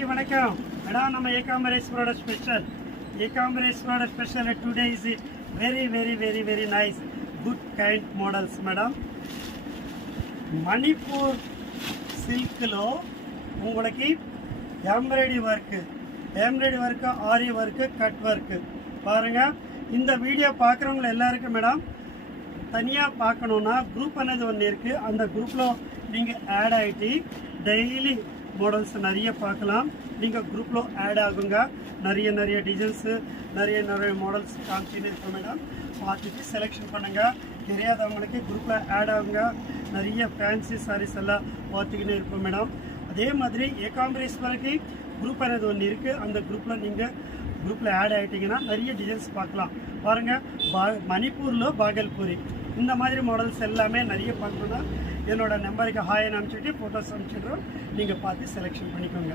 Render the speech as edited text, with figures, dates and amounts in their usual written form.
அனைவருக்கு வணக்கம் மேடம். நம்ம ஏகாம்பரேஸ்வரோட special today is very nice good kind models madam. Manipur సిల్క్లో உங்களுக்கு embroidery work aari work cut work பாருங்கள். இந்த வீடியோ பார்க்குறவங்க எல்லாருக்கும் மேடம் தனியாக பார்க்கணுன்னா குரூப் అనేది ஒன்று இருக்குது. அந்த குரூப்பில் நீங்கள் ஆட் ஆகிட்டு டெய்லி மாடல்ஸ் நிறைய பார்க்கலாம். நீங்கள் குரூப்பில் ஆட் ஆகுங்க. நிறைய டிசைன்ஸு நிறைய மாடல்ஸ் காமிச்சின்னு இருக்கோம் மேடம். பார்த்துட்டு செலெக்ஷன் பண்ணுங்கள். தெரியாதவங்களுக்கு குரூப்பில் ஆட் ஆகுங்க. நிறைய ஃபேன்சி சாரீஸ் எல்லாம் பார்த்துக்கின்னு இருப்போம் மேடம். அதே மாதிரி ஏகாம்பரேஸ்வரருக்கு குரூப் అనేది ஒன்று இருக்குது. அந்த குரூப்பில் ஆட் ஆகிட்டிங்கன்னா நிறைய டிசைன்ஸ் பார்க்கலாம். பாருங்கள், மணிப்பூரில் பாகல்பூரி இந்த மாதிரி மாடல்ஸ் எல்லாமே நிறைய பார்க்கணுன்னா என்னோட நம்பருக்கு ஹாய்னு அனுப்பிச்சிட்டு ஃபோட்டோஸ் அனுப்பிச்சிடுறோம். நீங்கள் பார்த்து செலெக்ஷன் பண்ணிக்கோங்க.